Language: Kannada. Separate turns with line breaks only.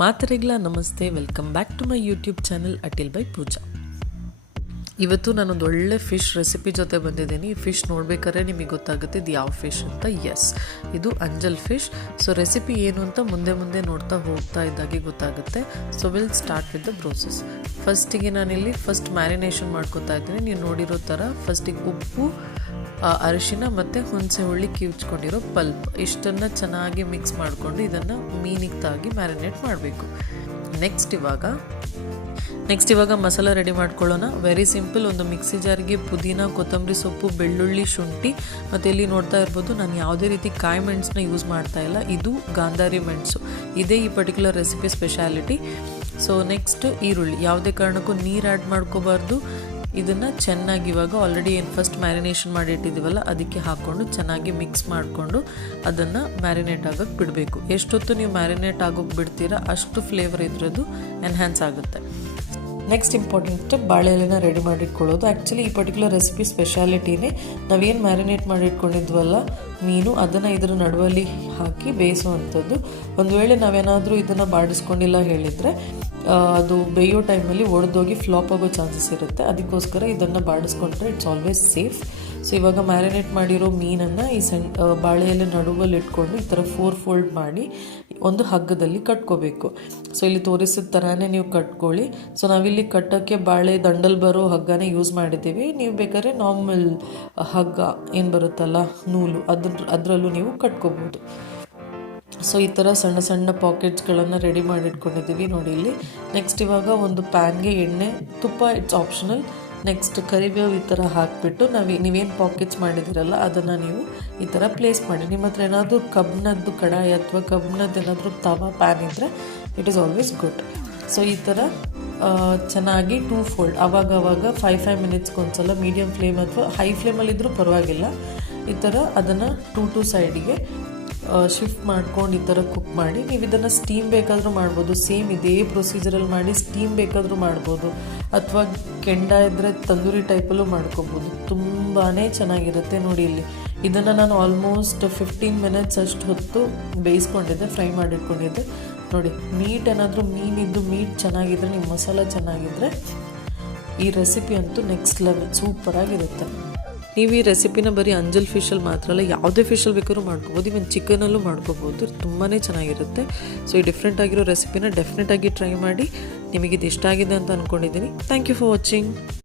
ಮಾತರಿಗ್ಲ ನಮಸ್ತೆ. Welcome back to my YouTube channel ಅಟಿಲ್ by Pooja ಇವತ್ತು ನಾನೊಂದು ಒಳ್ಳೆ ಫಿಶ್ ರೆಸಿಪಿ ಜೊತೆ ಬಂದಿದ್ದೀನಿ. ಈ ಫಿಶ್ ನೋಡ್ಬೇಕಾದ್ರೆ ನಿಮಗೆ ಗೊತ್ತಾಗುತ್ತೆ ಇದು ಯಾವ ಫಿಶ್ ಅಂತ. ಎಸ್ ಇದು ಅಂಜಲ್ ಫಿಶ್ ಸೊ ರೆಸಿಪಿ ಏನು ಅಂತ ಮುಂದೆ ಮುಂದೆ ನೋಡ್ತಾ ಹೋಗ್ತಾ ಇದ್ದಾಗೆ ಗೊತ್ತಾಗುತ್ತೆ. So will start with the process ಫಸ್ಟಿಗೆ ನಾನಿಲ್ಲಿ ಫಸ್ಟ್ ಮ್ಯಾರಿನೇಷನ್ ಮಾಡ್ಕೊತಾ ಇದ್ದೀನಿ. ನೀವು ನೋಡಿರೋ ಥರ ಫಸ್ಟಿಗೆ ಉಪ್ಪು ಅರಿಶಿನ ಮತ್ತು ಹುಣಸೆ ಹುಳಿ ಕಿವುಚ್ಕೊಂಡಿರೋ ಪಲ್ಪ್. ಇಷ್ಟನ್ನು ಚೆನ್ನಾಗಿ ಮಿಕ್ಸ್ ಮಾಡಿಕೊಂಡು ಇದನ್ನು ಮೀನಿಗೆ ತಾಗಿ ಮ್ಯಾರಿನೇಟ್ ಮಾಡಬೇಕು. ನೆಕ್ಸ್ಟ್ ಇವಾಗ ನೆಕ್ಸ್ಟ್ ಇವಾಗ ಮಸಾಲ ರೆಡಿ ಮಾಡ್ಕೊಳ್ಳೋಣ. ವೆರಿ ಸಿಂಪಲ್ ಒಂದು ಮಿಕ್ಸಿ ಜಾರ್ಗೆ ಪುದೀನ, ಕೊತ್ತಂಬರಿ ಸೊಪ್ಪು, ಬೆಳ್ಳುಳ್ಳಿ, ಶುಂಠಿ ಮತ್ತು ಇಲ್ಲಿ ನೋಡ್ತಾ ಇರ್ಬೋದು ನಾನು ಯಾವುದೇ ರೀತಿ ಕಾಯಿ ಮೆಣಸನ್ನ ಯೂಸ್ ಮಾಡ್ತಾ ಇಲ್ಲ. ಇದು ಗಾಂಧಾರಿ ಮೆಣಸು. ಇದೇ ಈ particular recipe speciality so next ಈರುಳ್ಳಿ. ಯಾವುದೇ ಕಾರಣಕ್ಕೂ ನೀರು ಆ್ಯಡ್ ಮಾಡ್ಕೋಬಾರ್ದು. ಇದನ್ನು ಚೆನ್ನಾಗಿ ಇವಾಗ ಆಲ್ರೆಡಿ ಏನು ಫಸ್ಟ್ ಮ್ಯಾರಿನೇಷನ್ ಮಾಡಿ ಇಟ್ಟಿದ್ದೀವಲ್ಲ ಅದಕ್ಕೆ ಹಾಕ್ಕೊಂಡು ಚೆನ್ನಾಗಿ ಮಿಕ್ಸ್ ಮಾಡಿಕೊಂಡು ಅದನ್ನು ಮ್ಯಾರಿನೇಟ್ ಆಗೋಕ್ಕೆ ಬಿಡಬೇಕು. ಎಷ್ಟೊತ್ತು ನೀವು ಮ್ಯಾರಿನೇಟ್ ಆಗೋಕ್ಕೆ ಬಿಡ್ತೀರಾ, ಅಷ್ಟು ಫ್ಲೇವರ್ ಇದ್ರದ್ದು ಎನ್ಹ್ಯಾನ್ಸ್ ಆಗುತ್ತೆ. ನೆಕ್ಸ್ಟ್ ಇಂಪಾರ್ಟೆಂಟ್ ಸ್ಟೆಪ್ ಬಾಳೆ ರೆಡಿ ಮಾಡಿಟ್ಕೊಳ್ಳೋದು ಆ್ಯಕ್ಚುಲಿ ಈ ಪರ್ಟಿಕ್ಯುಲರ್ ರೆಸಿಪಿ ಸ್ಪೆಷಾಲಿಟಿನೇ ನಾವೇನು ಮ್ಯಾರಿನೇಟ್ ಮಾಡಿಟ್ಕೊಂಡಿದ್ವಲ್ಲ ಮೀನು ಅದನ್ನು ಇದರ ನಡುವಲ್ಲಿ ಹಾಕಿ ಬೇಯಿಸುವಂಥದ್ದು. ಒಂದು ವೇಳೆ ನಾವೇನಾದರೂ ಇದನ್ನು ಬಾಡಿಸ್ಕೊಂಡಿಲ್ಲ ಹೇಳಿದರೆ ಅದು ಬೇಯೋ ಟೈಮಲ್ಲಿ ಒಡೆದೋಗಿ ಫ್ಲಾಪ್ ಆಗೋ ಚಾನ್ಸಸ್ ಇರುತ್ತೆ. ಅದಕ್ಕೋಸ್ಕರ ಇದನ್ನು ಬಾಡಿಸ್ಕೊಂಡ್ರೆ ಇಟ್ಸ್ ಆಲ್ವೇಸ್ ಸೇಫ್ ಸೊ ಇವಾಗ ಮ್ಯಾರಿನೇಟ್ ಮಾಡಿರೋ ಮೀನನ್ನು ಈ ಸಣ್ಣ ಬಾಳೆಯಲ್ಲಿ ನಡುವಲ್ಲಿ ಇಟ್ಕೊಂಡು ಈ ಥರ ಫೋರ್ ಫೋಲ್ಡ್ ಮಾಡಿ ಒಂದು ಹಗ್ಗದಲ್ಲಿ ಕಟ್ಕೋಬೇಕು. ಸೊ ಇಲ್ಲಿ ತೋರಿಸಿದ ಥರನೇ ನೀವು ಕಟ್ಕೊಳ್ಳಿ. ಸೊ ನಾವಿಲ್ಲಿ ಕಟ್ಟೋಕ್ಕೆ ಬಾಳೆ ದಂಡಲ್ ಬರೋ ಹಗ್ಗನೇ ಯೂಸ್ ಮಾಡಿದ್ದೀವಿ. ನೀವು ಬೇಕಾದ್ರೆ ನಾರ್ಮಲ್ ಹಗ್ಗ ಏನು ಬರುತ್ತಲ್ಲ, ನೂಲು ಅದ್ರ, ಅದರಲ್ಲೂ ನೀವು ಕಟ್ಕೋಬೋದು. ಸೊ ಈ ಥರ ಸಣ್ಣ ಸಣ್ಣ ಪಾಕೆಟ್ಸ್ಗಳನ್ನು ರೆಡಿ ಮಾಡಿಟ್ಕೊಂಡಿದ್ದೀವಿ ನೋಡಿ ಇಲ್ಲಿ. ನೆಕ್ಸ್ಟ್ ಇವಾಗ ಒಂದು ಪ್ಯಾನ್ಗೆ ಎಣ್ಣೆ, ತುಪ್ಪ ಇಟ್ಸ್ ಆಪ್ಷನಲ್ ನೆಕ್ಸ್ಟ್ ಕರಿಬೇವು ಈ ಥರ ಹಾಕಿಬಿಟ್ಟು ನಾವು ನೀವೇನು ಪಾಕೆಟ್ಸ್ ಮಾಡಿದ್ದೀರಲ್ಲ ಅದನ್ನು ನೀವು ಈ ಥರ ಪ್ಲೇಸ್ ಮಾಡಿ. ನಿಮ್ಮ ಹತ್ರ ಏನಾದರೂ ಕಬ್ಬಿಣದ್ದು ಕಡಾಯಿ ಅಥವಾ ಕಬ್ಬಿಣದ್ದು ಏನಾದರೂ ತವಾ ಪ್ಯಾನ್ ಇದ್ದರೆ it is always good so ಈ ಥರ ಚೆನ್ನಾಗಿ ಟೂ ಫೋಲ್ಡ್ ಆವಾಗ ಅವಾಗ ಫೈವ್ ಫೈವ್ ಮಿನಿಟ್ಸ್ಗೆ ಒಂದ್ಸಲ ಮೀಡಿಯಮ್ ಫ್ಲೇಮ್ ಅಥವಾ ಹೈ ಫ್ಲೇಮಲ್ಲಿದ್ದರೂ ಪರವಾಗಿಲ್ಲ. ಈ ಥರ ಅದನ್ನು ಟೂ ಟೂ ಸೈಡಿಗೆ ಶಿಫ್ಟ್ ಮಾಡ್ಕೊಂಡು ಈ ಥರ ಕುಕ್ ಮಾಡಿ, ನೀವು ಇದನ್ನು ಸ್ಟೀಮ್ ಬೇಕಾದರೂ ಮಾಡ್ಬೋದು. ಸೇಮ್ ಇದೇ ಪ್ರೊಸೀಜರಲ್ಲಿ ಮಾಡಿ ಸ್ಟೀಮ್ ಬೇಕಾದರೂ ಮಾಡ್ಬೋದು. ಅಥವಾ ಕೆಂಡ ಇದ್ದರೆ ತಂದೂರಿ ಟೈಪಲ್ಲೂ ಮಾಡ್ಕೋಬೋದು. ತುಂಬಾ ಚೆನ್ನಾಗಿರುತ್ತೆ ನೋಡಿ ಇಲ್ಲಿ. ಇದನ್ನು ನಾನು ಆಲ್ಮೋಸ್ಟ್ ಫಿಫ್ಟೀನ್ ಮಿನಿಟ್ಸ್ ಅಷ್ಟು ಹೊತ್ತು ಬೇಯಿಸ್ಕೊಂಡಿದ್ದೆ ಫ್ರೈ ಮಾಡಿಟ್ಕೊಂಡಿದ್ದೆ. ನೋಡಿ ಮೀಟ್ ಏನಾದರೂ ಮೀನಿದ್ದು ಮೀಟ್ ಚೆನ್ನಾಗಿದ್ರೆ, ನಿಮ್ಮ ಮಸಾಲ ಚೆನ್ನಾಗಿದ್ರೆ ಈ ರೆಸಿಪಿ ಅಂತೂ ನೆಕ್ಸ್ಟ್ ಲೆವೆಲ್ ಸೂಪರಾಗಿರುತ್ತೆ ನೀವು ಈ ರೆಸಿಪಿನ ಬರೀ ಅಂಜಲ್ ಫಿಶಲ್ಲಿ ಮಾತ್ರ ಅಲ್ಲ, ಯಾವುದೇ ಫಿಶಲ್ಲಿ ಬೇಕಾದ್ರೂ ಮಾಡ್ಕೋಬೋದು ಇವನ್ ಚಿಕನಲ್ಲೂ ಮಾಡ್ಕೋಬೋದು ತುಂಬಾ ಚೆನ್ನಾಗಿರುತ್ತೆ. ಸೊ ಈ ಡಿಫ್ರೆಂಟ್ ಆಗಿರೋ ರೆಸಿಪಿನ ಡೆಫಿನೆಟಾಗಿ ಟ್ರೈ ಮಾಡಿ ನಿಮಗೆ ಇದು ಇಷ್ಟ ಆಗಿದೆ ಅಂತ ಅಂದ್ಕೊಂಡಿದ್ದೀನಿ ಥ್ಯಾಂಕ್ ಯು ಫಾರ್ ವಾಚಿಂಗ್